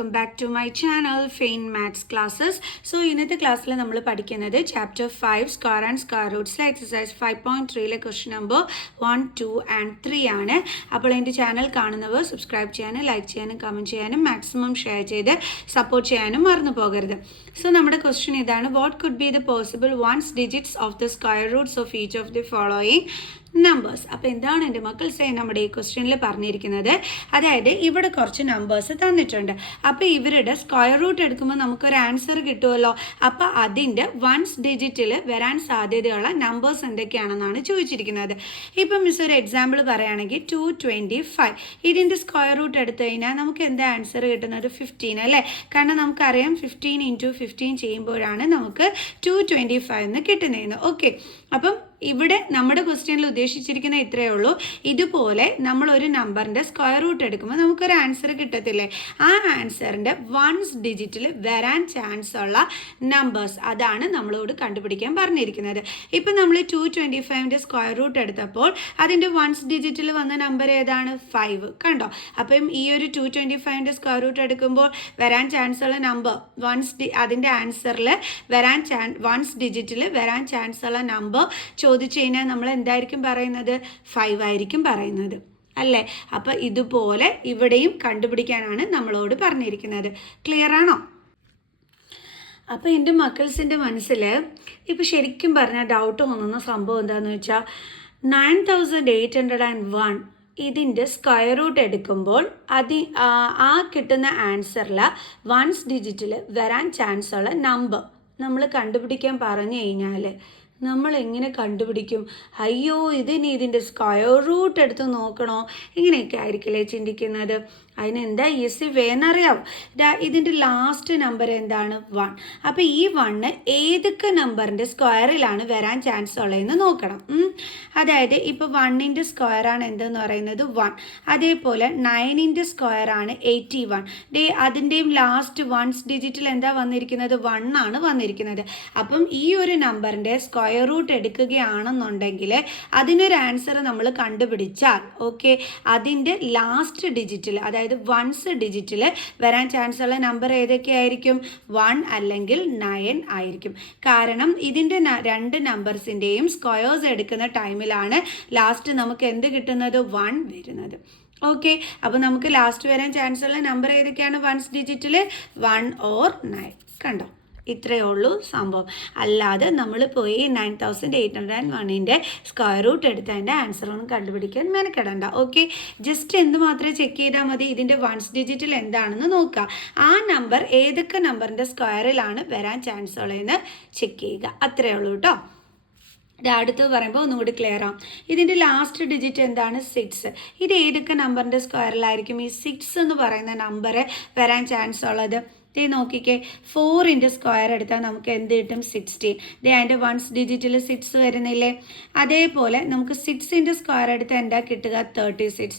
Welcome back to my channel fine maths classes. So ഇന്നത്തെ ക്ലാസ്സിൽ നമ്മൾ പഠിക്കുന്നത് ചാപ്റ്റർ 5 സ്ക്വയർ ആൻഡ് സ്ക്വയർ റൂട്ട്സിലെ എക്സസൈസ് 5.3ലെ ക്വസ്റ്റ്യൻ നമ്പർ 1, 2 and 3 ആണ്. അപ്പോൾ എൻ്റെ ചാനൽ കാണുന്നവർ സബ്സ്ക്രൈബ് ചെയ്യാനും ലൈക്ക് ചെയ്യാനും കമൻറ്റ് ചെയ്യാനും മാക്സിമം ഷെയർ ചെയ്ത് സപ്പോർട്ട് ചെയ്യാനും മറന്നു പോകരുത്. സോ നമ്മുടെ ക്വസ്റ്റ്യൻ ഇതാണ്: what could be the possible ones digits of the square roots of each of the following numbers. അപ്പോൾ എന്താണ് എൻ്റെ മക്കൾസെ നമ്മുടെ ഈ ക്വസ്റ്റ്യനിൽ പറഞ്ഞിരിക്കുന്നത്? അതായത് ഇവിടെ കുറച്ച് നമ്പേഴ്സ് തന്നിട്ടുണ്ട്. അപ്പോൾ ഇവരുടെ സ്ക്വയർ റൂട്ട് എടുക്കുമ്പോൾ നമുക്കൊരു ആൻസർ കിട്ടുമല്ലോ. അപ്പോൾ അതിൻ്റെ വൺസ് ഡിജിറ്റിൽ വരാൻ സാധ്യതയുള്ള നമ്പേഴ്സ് എന്തൊക്കെയാണെന്നാണ് ചോദിച്ചിരിക്കുന്നത്. ഇപ്പം മിസ് ഒരു എക്സാമ്പിൾ പറയുകയാണെങ്കിൽ 225 ഇതിൻ്റെ സ്ക്വയർ റൂട്ട് എടുത്തു കഴിഞ്ഞാൽ നമുക്ക് എന്താ ആൻസർ കിട്ടുന്നത്? 15 അല്ലേ? കാരണം നമുക്കറിയാം 15 × 15 ചെയ്യുമ്പോഴാണ് നമുക്ക് 225 എന്ന് കിട്ടുന്നതെന്ന്. ഓക്കെ, അപ്പം ഇവിടെ നമ്മുടെ ക്വസ്റ്റ്യനിൽ ഉദ്ദേശിച്ചിരിക്കുന്ന ഇത്രയേ ഉള്ളൂ. ഇതുപോലെ നമ്മളൊരു നമ്പറിൻ്റെ സ്ക്വയർ റൂട്ട് എടുക്കുമ്പോൾ നമുക്കൊരു ആൻസർ കിട്ടത്തില്ലേ? ആ ആൻസറിൻ്റെ വൺസ് ഡിജിറ്റിൽ വരാൻ ചാൻസ് ഉള്ള നമ്പേഴ്സ് അതാണ് നമ്മളോട് കണ്ടുപിടിക്കാൻ പറഞ്ഞിരിക്കുന്നത്. ഇപ്പം നമ്മൾ 225ൻ്റെ സ്ക്വയർ റൂട്ട് എടുത്തപ്പോൾ അതിൻ്റെ വൺസ് ഡിജിറ്റിൽ വന്ന നമ്പർ ഏതാണ്? 5. കണ്ടോ? അപ്പം ഈ ഒരു 225ൻ്റെ സ്ക്വയർ റൂട്ട് എടുക്കുമ്പോൾ വരാൻ ചാൻസ് ഉള്ള നമ്പർ അതിൻ്റെ ആൻസറിൽ വൺസ് ഡിജിറ്റിൽ വരാൻ ചാൻസ് ഉള്ള നമ്പർ ചോദിച്ചു കഴിഞ്ഞാൽ നമ്മൾ എന്തായിരിക്കും പറയുന്നത്? 5 ആയിരിക്കും പറയുന്നത് അല്ലേ? അപ്പോൾ ഇതുപോലെ ഇവിടെയും കണ്ടുപിടിക്കാനാണ് നമ്മളോട് പറഞ്ഞിരിക്കുന്നത്. ക്ലിയർ ആണോ? അപ്പോൾ എൻ്റെ മക്കൾസിൻ്റെ മനസ്സിൽ ഇപ്പോൾ ശരിക്കും പറഞ്ഞാൽ ഡൗട്ട് തോന്നുന്ന സംഭവം എന്താണെന്ന് വെച്ചാൽ 9801 ഇതിൻ്റെ സ്ക്വയർ റൂട്ട് എടുക്കുമ്പോൾ ആ കിട്ടുന്ന ആൻസറിൽ വൺസ് ഡിജിറ്റിൽ വരാൻ ചാൻസ് ഉള്ള നമ്പർ നമ്മൾ കണ്ടുപിടിക്കാൻ പറഞ്ഞു കഴിഞ്ഞാൽ നമ്മൾ എങ്ങനെ കണ്ടുപിടിക്കും? അയ്യോ, ഇതിൻ്റെ സ്ക്വയർ റൂട്ട് എടുത്ത് നോക്കണോ? ഇങ്ങനെയൊക്കെ ആയിരിക്കില്ലേ ചിന്തിക്കുന്നത്. അതിനെന്താ ഈസി വേ എന്നറിയാം. ഇതിൻ്റെ ലാസ്റ്റ് നമ്പർ എന്താണ്? 1. അപ്പോൾ ഈ 1 ഏതൊക്കെ നമ്പറിൻ്റെ സ്ക്വയറിലാണ് വരാൻ ചാൻസ് ഉള്ളതെന്ന് നോക്കണം. അതായത് ഇപ്പോൾ 1ൻ്റെ സ്ക്വയറാണ് എന്തെന്ന് പറയുന്നത് 1. അതേപോലെ 9ൻ്റെ സ്ക്വയറാണ് 81. അതിൻ്റെയും ലാസ്റ്റ് വൺസ് ഡിജിറ്റിൽ എന്താ വന്നിരിക്കുന്നത്? 1 ആണ് വന്നിരിക്കുന്നത്. അപ്പം ഈ ഒരു നമ്പറിൻ്റെ സ്ക്വയർ റൂട്ട് എടുക്കുകയാണെന്നുണ്ടെങ്കിൽ അതിനൊരു ആൻസർ നമ്മൾ കണ്ടുപിടിച്ചാൽ ഓക്കെ, അതിൻ്റെ ലാസ്റ്റ് ഡിജിറ്റിൽ അതായത് വൺസ് ഡിജിറ്റിൽ വരാൻ ചാൻസ് ഉള്ള നമ്പർ ഏതൊക്കെയായിരിക്കും? 1 അല്ലെങ്കിൽ 9 ആയിരിക്കും. കാരണം ഇതിൻ്റെ രണ്ട് നമ്പേഴ്സിൻ്റെയും സ്ക്വയേഴ്സ് എടുക്കുന്ന ടൈമിലാണ് ലാസ്റ്റ് നമുക്ക് എന്ത് കിട്ടുന്നത്? 1 വരുന്നത്. ഓക്കെ, അപ്പോൾ നമുക്ക് ലാസ്റ്റ് വരാൻ ചാൻസ് ഉള്ള നമ്പർ ഏതൊക്കെയാണ് വൺസ് ഡിജിറ്റിൽ? 1 or 9. കണ്ടോ? ഇത്രയേ ഉള്ളൂ സംഭവം. അല്ലാതെ നമ്മൾ പോയി 9801ൻ്റെ സ്ക്വയർ റൂട്ട് എടുത്ത് അതിൻ്റെ ആൻസറൊന്നും കണ്ടുപിടിക്കാൻ മെനക്കെടണ്ട. ഓക്കെ, ജസ്റ്റ് എന്ത് മാത്രമേ ചെക്ക് ചെയ്താൽ മതി? ഇതിൻ്റെ വൺസ് ഡിജിറ്റിൽ എന്താണെന്ന് നോക്കുക. ആ നമ്പർ ഏതൊക്കെ നമ്പറിൻ്റെ സ്ക്വയറിലാണ് വരാൻ ചാൻസ് ഉള്ളതെന്ന് ചെക്ക് ചെയ്യുക. അത്രയേ ഉള്ളൂ കേട്ടോ. അടുത്ത് പറയുമ്പോൾ ഒന്നുകൂടി ക്ലിയർ ആവും. ഇതിൻ്റെ ലാസ്റ്റ് ഡിജിറ്റ് എന്താണ്? 6. ഇത് ഏതൊക്കെ നമ്പറിൻ്റെ സ്ക്വയറിലായിരിക്കും ഈ 6 എന്ന് പറയുന്ന നമ്പർ വരാൻ ചാൻസ് ഉള്ളത്? നോക്കിക്കേ, 4ൻ്റെ സ്ക്വയർ എടുത്താൽ നമുക്ക് എന്ത് കിട്ടും? 16. അതിൻ്റെ വൺസ് ഡിജിറ്റിൽ 6 വരുന്നില്ലേ? അതേപോലെ നമുക്ക് 6ൻ്റെ സ്ക്വയർ എടുത്താൽ എന്താ കിട്ടുക? 36.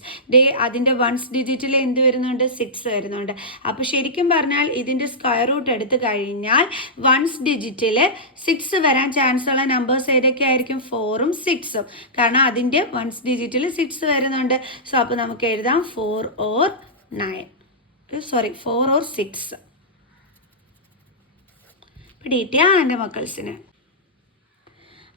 അതിൻ്റെ വൺസ് ഡിജിറ്റിൽ എന്ത് വരുന്നുണ്ട്? 6 വരുന്നുണ്ട്. അപ്പോൾ ശരിക്കും പറഞ്ഞാൽ ഇതിൻ്റെ സ്ക്വയർ റൂട്ട് എടുത്തു കഴിഞ്ഞാൽ വൺസ് ഡിജിറ്റിൽ 6 വരാൻ ചാൻസ് ഉള്ള നമ്പേഴ്സ് ഏതൊക്കെ ആയിരിക്കും? 4ഉം 6ഉം. കാരണം അതിൻ്റെ വൺസ് ഡിജിറ്റിൽ 6 വരുന്നുണ്ട്. സോ അപ്പോൾ നമുക്ക് എഴുതാം 4 or 6. പിടിയിട്ടാ എൻ്റെ മക്കൾസിന്.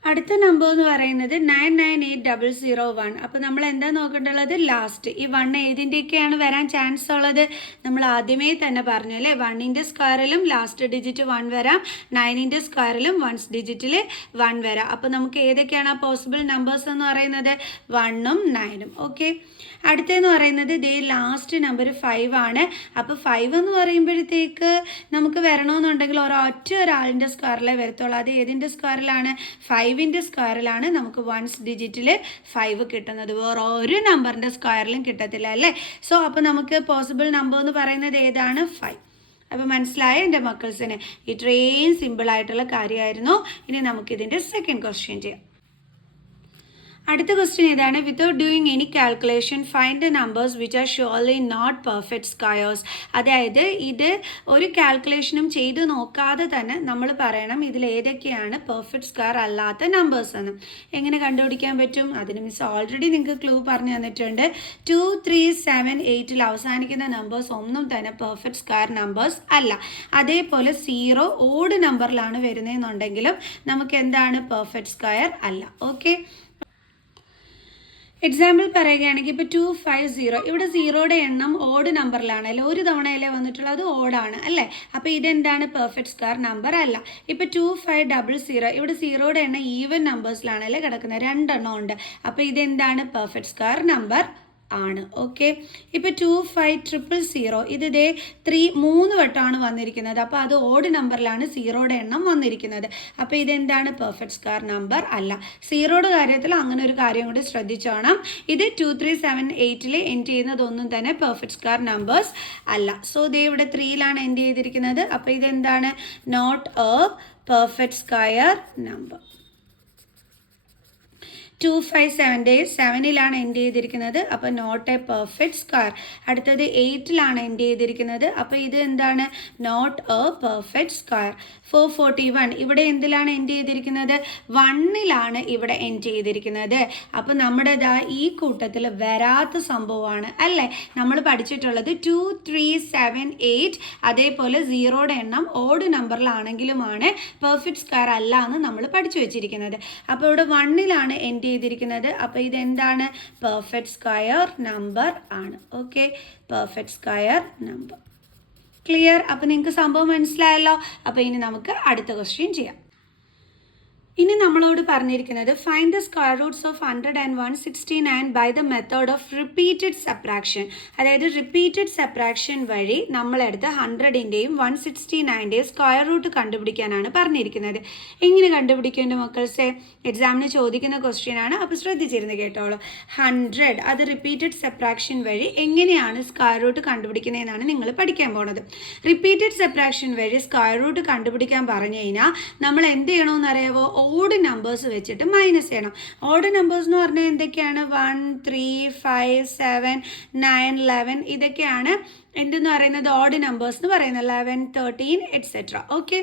അടുത്ത നമ്പർ എന്ന് പറയുന്നത് 998001. അപ്പോൾ നമ്മൾ എന്താ നോക്കേണ്ടുള്ളത്? ലാസ്റ്റ് ഈ 1 ഏതിൻ്റെയൊക്കെയാണ് വരാൻ ചാൻസ് ഉള്ളത്? നമ്മൾ ആദ്യമേ തന്നെ പറഞ്ഞു അല്ലേ, 1ൻ്റെ സ്ക്വയറിലും ലാസ്റ്റ് ഡിജിറ്റ് 1 വരാം, 9ൻ്റെ സ്ക്വയറിലും വൺസ് ഡിജിറ്റിൽ 1 വരാം. അപ്പോൾ നമുക്ക് ഏതൊക്കെയാണ് ആ പോസിബിൾ നമ്പേഴ്സ് എന്ന് പറയുന്നത്? 1ഉം 9ഉം. ഓക്കെ, അടുത്തതെന്ന് പറയുന്നത് ലാസ്റ്റ് നമ്പർ 5 ആണ്. അപ്പോൾ 5 എന്ന് പറയുമ്പോഴത്തേക്ക് നമുക്ക് വരണമെന്നുണ്ടെങ്കിൽ ഒരാളിൻ്റെ സ്ക്വയറിലേ വരത്തുള്ളൂ. അത് ഏതിൻ്റെ സ്ക്വയറിലാണ്? 5ൻ്റെ സ്ക്വയറിലാണ് നമുക്ക് വൺസ് ഡിജിറ്റിൽ 5 കിട്ടുന്നത്. വേറെ ഒരു നമ്പറിൻ്റെ സ്ക്വയറിലും കിട്ടത്തില്ല അല്ലേ? സോ അപ്പോൾ നമുക്ക് പോസിബിൾ നമ്പർ എന്ന് പറയുന്നത് ഏതാണ്? 5. അപ്പോൾ മനസ്സിലായ എൻ്റെ മക്കൾസിന്? ഇത്രയും സിമ്പിളായിട്ടുള്ള കാര്യമായിരുന്നു. ഇനി നമുക്കിതിൻ്റെ സെക്കൻഡ് ക്വസ്റ്റ്യൻ ചെയ്യാം. അടുത്ത ക്വസ്റ്റ്യൻ ഏതാണ്? Without doing any calculation find the numbers which are surely not perfect squares. അതായത് ഇത് ഒരു കാൽക്കുലേഷനും ചെയ്ത് നോക്കാതെ തന്നെ നമ്മൾ പറയണം ഇതിൽ ഏതൊക്കെയാണ് പെർഫെക്റ്റ് സ്ക്വയർ അല്ലാത്ത നമ്പേഴ്സ് എന്ന്. എങ്ങനെ കണ്ടുപിടിക്കാൻ പറ്റും? അതിന് മിസ് ഓൾറെഡി നിങ്ങൾക്ക് ക്ലൂ പറഞ്ഞു തന്നിട്ടുണ്ട്. 2, 3, 7, 8 അവസാനിക്കുന്ന നമ്പേഴ്സ് ഒന്നും തന്നെ പെർഫെക്റ്റ് സ്ക്വയർ നമ്പേഴ്സ് അല്ല. അതേപോലെ 0 ഓഡ് നമ്പറിലാണ് വരുന്നതെന്നുണ്ടെങ്കിലും നമുക്ക് എന്താണ്? പെർഫെക്റ്റ് സ്ക്വയർ അല്ല. ഓക്കെ, എക്സാമ്പിൾ പറയുകയാണെങ്കിൽ ഇപ്പോൾ 250, ഇവിടെ 0യുടെ എണ്ണം ഓഡ് നമ്പറിലാണ് അല്ലേ, ഒരു തവണയല്ലേ വന്നിട്ടുള്ളത്, ഓടാണ് അല്ലേ. അപ്പോൾ ഇതെന്താണ്? പെർഫെക്റ്റ് സ്ക്വയർ നമ്പർ അല്ല. ഇപ്പോൾ 2500, ഇവിടെ 0യുടെ എണ്ണം ഈവൻ നമ്പേഴ്സിലാണ് അല്ലേ കിടക്കുന്നത്, 2 എണ്ണം ഉണ്ട്. അപ്പോൾ ഇതെന്താണ്? പെർഫെക്റ്റ് സ്ക്വയർ നമ്പർ ആണ്. ഓക്കെ, ഇപ്പോൾ 25000, ഇത് ഇതേ 3 വട്ടമാണ് വന്നിരിക്കുന്നത്. അപ്പോൾ അത് ഓഡ് നമ്പറിലാണ് 0യുടെ എണ്ണം വന്നിരിക്കുന്നത്. അപ്പോൾ ഇതെന്താണ്? പെർഫെക്റ്റ് സ്ക്വയർ നമ്പർ അല്ല. 0യുടെ കാര്യത്തിൽ അങ്ങനെ ഒരു കാര്യം കൂടി ശ്രദ്ധിച്ചോണം. ഇത് 2378 എൻഡ് ചെയ്യുന്നതൊന്നും തന്നെ പെർഫെക്റ്റ് സ്ക്വയർ നമ്പേഴ്സ് അല്ല. സോ ദേ ഇവിടെ 3ലാണ് എൻഡ് ചെയ്തിരിക്കുന്നത്. അപ്പോൾ ഇതെന്താണ്? Not a perfect square number. 257 end ചെയ്തിരിക്കുന്നത്. അപ്പോൾ നോട്ട് എ പെർഫെക്റ്റ് സ്ക്വയർ. അടുത്തത് 8ലാണ് എൻഡ് ചെയ്തിരിക്കുന്നത്. അപ്പോൾ ഇത് എന്താണ്? Not a perfect square. 441 ഇവിടെ എന്തിലാണ് എൻഡ് ചെയ്തിരിക്കുന്നത്? 1ലാണ് ഇവിടെ എൻഡ് ചെയ്തിരിക്കുന്നത്. അപ്പോൾ നമ്മുടെ ഈ കൂട്ടത്തിൽ വരാത്ത സംഭവമാണ് അല്ലേ നമ്മൾ പഠിച്ചിട്ടുള്ളത്. 2, 3, 7, 8 അതേപോലെ 0യുടെ എണ്ണം ഓഡ് നമ്പറിലാണെങ്കിലുമാണ് പെർഫെക്റ്റ് സ്ക്വയർ അല്ല എന്ന് നമ്മൾ പഠിച്ചു വെച്ചിരിക്കുന്നത്. അപ്പോൾ ഇവിടെ 1ലാണ് എൻഡ് ചെയ്തിരിക്കുന്നത്. അപ്പോൾ ഇതെന്താണ്? പെർഫെക്റ്റ് സ്ക്വയർ നമ്പർ ആണ്. Okay, perfect square number. Clear? അപ്പോൾ നിങ്ങൾക്ക് സംഭവം മനസ്സിലായല്ലോ. അപ്പോൾ ഇനി നമുക്ക് അടുത്ത ക്വസ്റ്റ്യൻ ചെയ്യാം. ഇനി നമ്മളോട് പറഞ്ഞിരിക്കുന്നത് find the square roots of 100 and 169 by the method of repeated subtraction. അതായത് റിപ്പീറ്റഡ് സബ്ട്രാക്ഷൻ വഴി നമ്മളെടുത്ത് 100ൻ്റെയും 169ൻ്റെയും സ്ക്വയർ റൂട്ട് കണ്ടുപിടിക്കാനാണ് പറഞ്ഞിരിക്കുന്നത്. എങ്ങനെ കണ്ടുപിടിക്കും എൻ്റെ മക്കൾസെ? എക്സാമിന് ചോദിക്കുന്ന ക്വസ്റ്റ്യൻ ആണ്. അപ്പോൾ ശ്രദ്ധിച്ചിരുന്ന് കേട്ടോളൂ. 100 അത് റിപ്പീറ്റഡ് സബ്ട്രാക്ഷൻ വഴി എങ്ങനെയാണ് സ്ക്വയർ റൂട്ട് കണ്ടുപിടിക്കുന്നതെന്നാണ് നിങ്ങൾ പഠിക്കാൻ പോണത്. റിപ്പീറ്റഡ് സബ്ട്രാക്ഷൻ വഴി സ്ക്വയർ റൂട്ട് കണ്ടുപിടിക്കാൻ പറഞ്ഞു കഴിഞ്ഞാൽ നമ്മൾ എന്ത് ചെയ്യണമെന്ന് അറിയാമോ? ഓഡ് നമ്പേഴ്സ് വെച്ചിട്ട് മൈനസ് ചെയ്യണം. ഓഡ് നമ്പേഴ്സ് എന്ന് പറഞ്ഞാൽ എന്തൊക്കെയാണ്? 1, 3, 5, 7, 9, 11 ഇതൊക്കെയാണ് എന്തെന്ന് പറയുന്നത്? ഓഡ് നമ്പേഴ്സ് എന്ന് പറയുന്നത്. 11, 13 എറ്റ്സെട്ര. ഓക്കെ,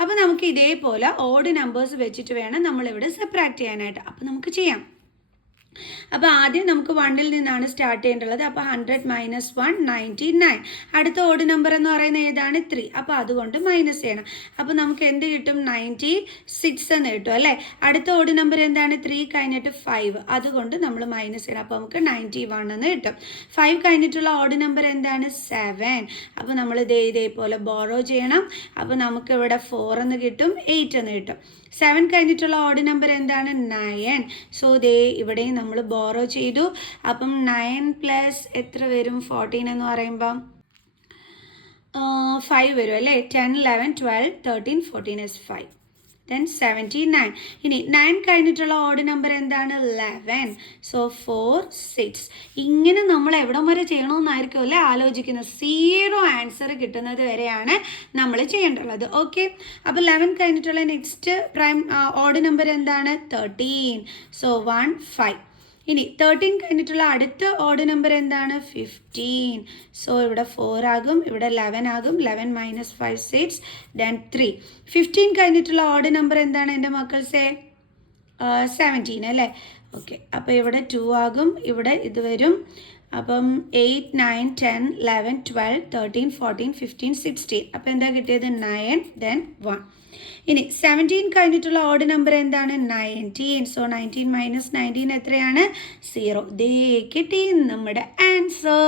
അപ്പോൾ നമുക്ക് ഇതേപോലെ ഓഡ് നമ്പേഴ്സ് വെച്ചിട്ട് വേണം നമ്മളിവിടെ സബ്ട്രാക്ട് ചെയ്യാനായിട്ട്. അപ്പോൾ നമുക്ക് ചെയ്യാം. അപ്പോൾ ആദ്യം നമുക്ക് 1ൽ നിന്നാണ് സ്റ്റാർട്ട് ചെയ്യേണ്ടത്. അപ്പോൾ 100 - 1 99. അടുത്ത ഓഡ് നമ്പർ എന്ന് പറയുന്നത് ഏതാണ്? 3. അപ്പോൾ അതുകൊണ്ട് മൈനസ് ചെയ്യണം. അപ്പോൾ നമുക്ക് എന്ത് കിട്ടും? 96 എന്ന് കിട്ടും അല്ലേ. അടുത്ത ഓഡ് നമ്പർ എന്താണ്? 3 കഴിഞ്ഞിട്ട് 5. അതുകൊണ്ട് നമ്മൾ മൈനസ് ചെയ്യണം. അപ്പോൾ നമുക്ക് 91 എന്ന് കിട്ടും. 5 കഴിഞ്ഞിട്ടുള്ള ഓഡ് നമ്പർ എന്താണ്? 7. അപ്പോൾ നമ്മൾ ഇതേപോലെ ബോറോ ചെയ്യണം. അപ്പോൾ നമുക്ക് ഇവിടെ 4 എന്ന് കിട്ടും, 8 എന്ന് കിട്ടും. 7 കഴിഞ്ഞിട്ടുള്ള ഓഡ് നമ്പർ എന്താണ്? 9. സോ ദേ ഇവിടെയും നമ്മൾ ബോറോ ചെയ്തു. അപ്പം 9 പ്ലസ് എത്ര വരും? 14 എന്ന് പറയുമ്പം 5 വരും അല്ലേ. 10, 11, 12, 13, 14 is 5. then 79. ഇനി 9 കഴിഞ്ഞിട്ടുള്ള ഓഡ് നമ്പർ എന്താണ്? 11. സോ 4, 6. ഇങ്ങനെ നമ്മൾ എവിടം വരെ ചെയ്യണമെന്നായിരിക്കും അല്ലേ ആലോചിക്കുന്നത്. 0 ആൻസർ കിട്ടുന്നത് വരെയാണ് നമ്മൾ ചെയ്യേണ്ടുള്ളത്. ഓക്കെ, അപ്പോൾ 11 കഴിഞ്ഞിട്ടുള്ള നെക്സ്റ്റ് പ്രൈം ഓഡ് നമ്പർ എന്താണ്? 13. സോ 1, 5. ഇനി 13 കഴിഞ്ഞിട്ടുള്ള അടുത്ത ഓഡ് നമ്പർ എന്താണ്? 15. സോ ഇവിടെ 4 ആകും, ഇവിടെ 11 ആകും. 11 - 5, 6, then 3. 15 കഴിഞ്ഞിട്ടുള്ള ഓഡ് നമ്പർ എന്താണ് എൻ്റെ മക്കൾസേ? 17 അല്ലേ. ഓക്കെ, അപ്പോൾ ഇവിടെ 2 ആകും, ഇവിടെ ഇത് വരും. അപ്പം 8, 9, 10, 11, 12, 13, 14, 15, 16. അപ്പോൾ എന്താ കിട്ടിയത്? 9, then 1. ഇനി 17 കഴിഞ്ഞിട്ടുള്ള ഓഡ് നമ്പർ എന്താണ്? 19. സോ 19 - 19 എത്രയാണ്? 0. ദേ കിട്ടി നമ്മുടെ ആൻസർ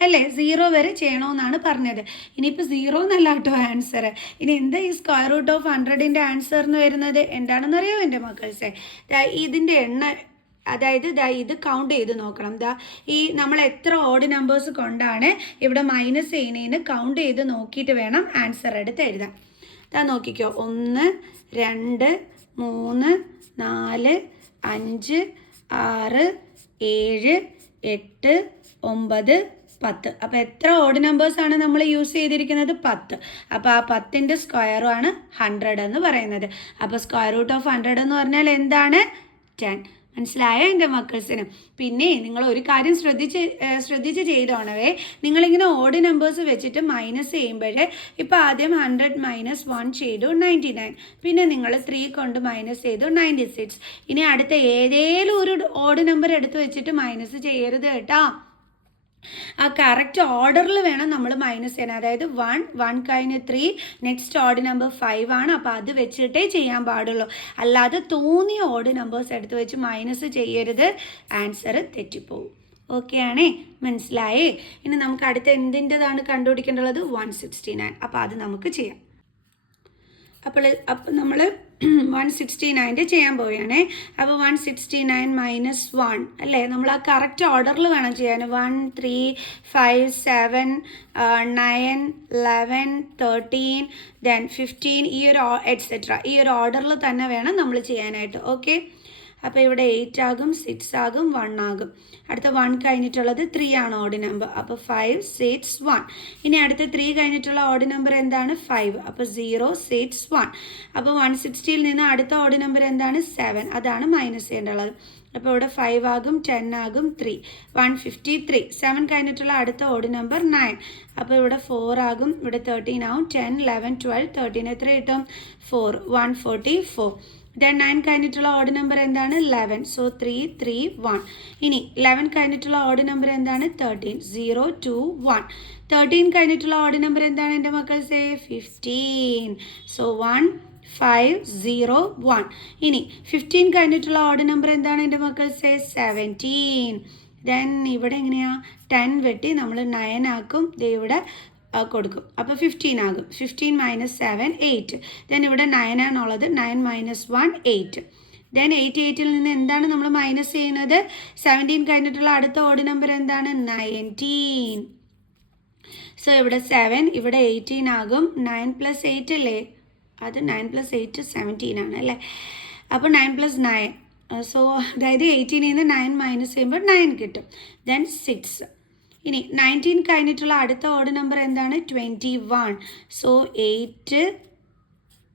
അല്ലേ. 0 വരെ ചെയ്യണമെന്നാണ് പറഞ്ഞത്. ഇനിയിപ്പോൾ 0 എന്നല്ല കേട്ടോ ആൻസർ. ഇനി എന്താ ഈ സ്ക്വയർ റൂട്ട് ഓഫ് 100ൻ്റെ ആൻസർ എന്ന് വരുന്നത്? എന്താണെന്ന് അറിയാമോ എൻ്റെ മക്കൾസെ? ഇതിൻ്റെ എണ്ണ, അതായത് ഇത് കൗണ്ട് ചെയ്ത് നോക്കണം. ഈ നമ്മൾ എത്ര ഓഡ് നമ്പേഴ്സ് കൊണ്ടാണ് ഇവിടെ മൈനസ് ചെയ്യുന്നതിന് കൗണ്ട് ചെയ്ത് നോക്കിയിട്ട് വേണം ആൻസർ എടുത്ത് എഴുതാൻ. നോക്കിക്കോ. 1, 2, 3, 4, 5, 6, 7, 8, 9, 10. അപ്പോൾ എത്ര ഓഡ് നമ്പേഴ്സാണ് നമ്മൾ യൂസ് ചെയ്തിരിക്കുന്നത്? 10. അപ്പോൾ ആ 10ൻ്റെ സ്ക്വയറുമാണ് 100 എന്ന് പറയുന്നത്. അപ്പോൾ സ്ക്വയർ റൂട്ട് ഓഫ് 100 എന്ന് പറഞ്ഞാൽ എന്താണ്? 10. മനസ്സിലായോ എൻ്റെ മക്കൾസിന്? പിന്നെ നിങ്ങൾ ഒരു കാര്യം ശ്രദ്ധിച്ച് ചെയ്തോണവേ. നിങ്ങളിങ്ങനെ ഓഡ് നമ്പേഴ്സ് വെച്ചിട്ട് മൈനസ് ചെയ്യുമ്പോൾ ഇപ്പോൾ ആദ്യം 100 - 1 ചെയ്തു 99, പിന്നെ നിങ്ങൾ 3 കൊണ്ട് മൈനസ് ചെയ്തു 96. ഇനി അടുത്ത ഏതേലും ഒരു ഓഡ് നമ്പർ എടുത്ത് വെച്ചിട്ട് മൈനസ് ചെയ്യരുത് കേട്ടോ. ആ കറക്റ്റ് ഓർഡറിൽ വേണം നമ്മൾ മൈനസ് ചെയ്യാൻ. അതായത് 1 കഴിഞ്ഞ് 3, നെക്സ്റ്റ് ഓഡ് നമ്പർ 5 ആണ്. അപ്പോൾ അത് വെച്ചിട്ടേ ചെയ്യാൻ പാടുള്ളൂ. അല്ലാതെ തോന്നിയ ഓഡ് നമ്പേഴ്സ് എടുത്ത് വെച്ച് മൈനസ് ചെയ്യരുത്, ആൻസർ തെറ്റിപ്പോവും. ഓക്കെ ആണേ? മനസ്സിലായേ? ഇനി നമുക്ക് അടുത്ത എന്തിൻ്റെതാണ് കണ്ടുപിടിക്കേണ്ടത്? 169. അപ്പോൾ അത് നമുക്ക് ചെയ്യാം. അപ്പോൾ നമ്മൾ 169 ചെയ്യാൻ പോവുകയാണേ. അപ്പോൾ 169 - 1 അല്ലേ? നമ്മൾ ആ കറക്റ്റ് ഓർഡറിൽ വേണം ചെയ്യാൻ. 1 3 5 7 9 11 13 ദെൻ 15 ഈ ഒരു എറ്റ്സെട്ര ഈ ഒരു ഓർഡറിൽ തന്നെ വേണം നമ്മൾ ചെയ്യാനായിട്ട്. ഓക്കെ, അപ്പോൾ ഇവിടെ 8 ആകും, 6 ആകും, 1 ആകും. അടുത്ത 1 കഴിഞ്ഞിട്ടുള്ളത് 3 ആണ് ഓഡ് നമ്പർ. അപ്പോൾ 5 6 1. ഇനി അടുത്ത 3 കഴിഞ്ഞിട്ടുള്ള ഓഡ് നമ്പർ എന്താണ്? 5. അപ്പോൾ 0 6 1. അപ്പോൾ 160ൽ നിന്ന് അടുത്ത ഓഡ് നമ്പർ എന്താണ്? 7. അതാണ് മൈനസ് ചെയ്യേണ്ടത്. അപ്പോൾ ഇവിടെ 5 ആകും, 10 ആകും, 3 153. 7 കഴിഞ്ഞിട്ടുള്ള അടുത്ത ഓഡ് നമ്പർ 9. അപ്പോൾ ഇവിടെ 4 ആകും, ഇവിടെ 13 ആകും, 10 11 12 13. എത്ര കിട്ടും? 4 144. ദെൻ 9 കഴിഞ്ഞിട്ടുള്ള ഓഡ് നമ്പർ എന്താണ്? 11. സോ 3 3 1. ഇനി 11 കഴിഞ്ഞിട്ടുള്ള ഓഡ് നമ്പർ എന്താണ്? 13 0 2 1. 13 കഴിഞ്ഞിട്ടുള്ള ഓഡ് നമ്പർ എന്താണ് എൻ്റെ മക്കൾ? സേ 15. സോ 1 5 0 1. ഇനി 15 കഴിഞ്ഞിട്ടുള്ള ഓഡ് നമ്പർ എന്താണ് എൻ്റെ മക്കൾ? സേ 17. ദെൻ ഇവിടെ എങ്ങനെയാണ്? 10 വെട്ടി നമ്മൾ 9 ആക്കും, ഇവിടെ കൊടുക്കും. അപ്പോൾ 15 ആകും. 15 - 7 8. ദെൻ ഇവിടെ 9 ആണുള്ളത്. 9 - 1 8. ദെൻ 8ൽ നിന്ന് എന്താണ് നമ്മൾ മൈനസ് ചെയ്യുന്നത്? 17 കഴിഞ്ഞിട്ടുള്ള അടുത്ത ഓഡ് നമ്പർ എന്താണ്? 19. സോ ഇവിടെ 7, ഇവിടെ 18 ആകും. 9 + 8 അല്ലേ? അത് 9 + 8 17 ആണ് അല്ലേ? അപ്പോൾ 9 + 9. സോ അതായത് 18ൽ നിന്ന് 9 മൈനസ് ചെയ്യുമ്പോൾ 9 കിട്ടും. ദെൻ 6. ഇനി 19 കഴിഞ്ഞിട്ടുള്ള അടുത്ത ഓഡ് നമ്പർ എന്താണ്? 21. So 8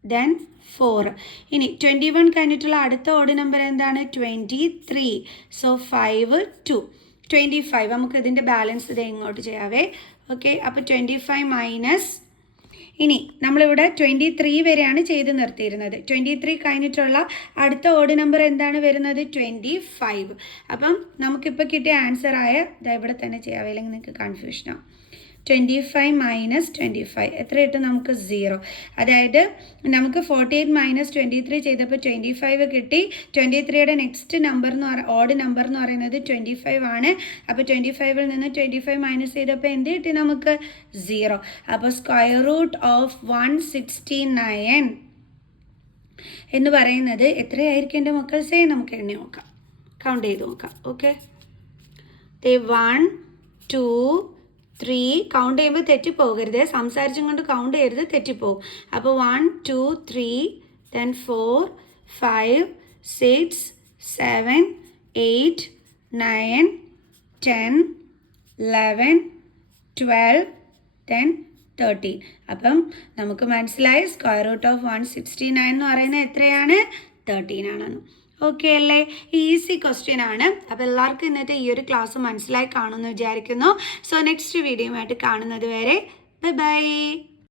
then 4. ഇനി 21 കഴിഞ്ഞിട്ടുള്ള അടുത്ത ഓഡ് നമ്പർ എന്താണ്? 23. സോ 5 2 25. നമുക്ക് ഇതിൻ്റെ ബാലൻസ് ഇത് ഇങ്ങോട്ട് ചെയ്യാവേ. ഓക്കെ, അപ്പോൾ 25 മൈനസ്, ഇനി നമ്മളിവിടെ 23 വരെയാണ് ചെയ്ത് നിർത്തിയിരുന്നത്. 23 കഴിഞ്ഞിട്ടുള്ള അടുത്ത ഓഡ് നമ്പർ എന്താണ് വരുന്നത്? 25. അപ്പം നമുക്കിപ്പോൾ കിട്ടിയ ആൻസറായ ഇവിടെ തന്നെ ചെയ്യാവേ, അല്ലെങ്കിൽ നിങ്ങൾക്ക് കൺഫ്യൂഷനാവും. 25 - 25 എത്ര കിട്ടും? നമുക്ക് 0. അതായത് നമുക്ക് 48 - 23 ചെയ്തപ്പോൾ 25 കിട്ടി. 23യുടെ നെക്സ്റ്റ് നമ്പർ ഓഡ് നമ്പർ എന്ന് പറയുന്നത് 25 ആണ്. അപ്പോൾ 25ൽ നിന്ന് 25 മൈനസ് ചെയ്തപ്പോൾ എന്ത് കിട്ടി? നമുക്ക് 0. അപ്പോൾ സ്ക്വയർ റൂട്ട് ഓഫ് 169 എന്ന് പറയുന്നത് എത്രയായിരിക്കും എൻ്റെ മക്കൾ? സേ നമുക്ക് എണ്ണി നോക്കാം, കൗണ്ട് ചെയ്ത് നോക്കാം. ഓക്കെ, 1 2 3. കൗണ്ട് ചെയ്യുമ്പോൾ തെറ്റിപ്പോകരുത്, സംസാരിച്ചും കൊണ്ട് കൗണ്ട് ചെയ്യരുത്, തെറ്റിപ്പോകും. അപ്പോൾ 1 2 3 ദെൻ 4 5 6 7 8 9 10 11 12 ദെൻ 13. അപ്പം നമുക്ക് മനസ്സിലായി സ്ക്വയർ റൂട്ട് ഓഫ് 169 എന്ന് പറയുന്നത് എത്രയാണ്? 13 ആണെന്ന്. ഓക്കെ അല്ലേ? ഈസി ക്വസ്റ്റ്യൻ ആണ്. അപ്പോൾ എല്ലാവർക്കും ഇന്നത്തെ ഈ ഒരു ക്ലാസ് മനസ്സിലായി കാണുമെന്ന് വിചാരിക്കുന്നു. സോ നെക്സ്റ്റ് വീഡിയോയുമായിട്ട് കാണുന്നത് വരെ ബൈ ബൈ.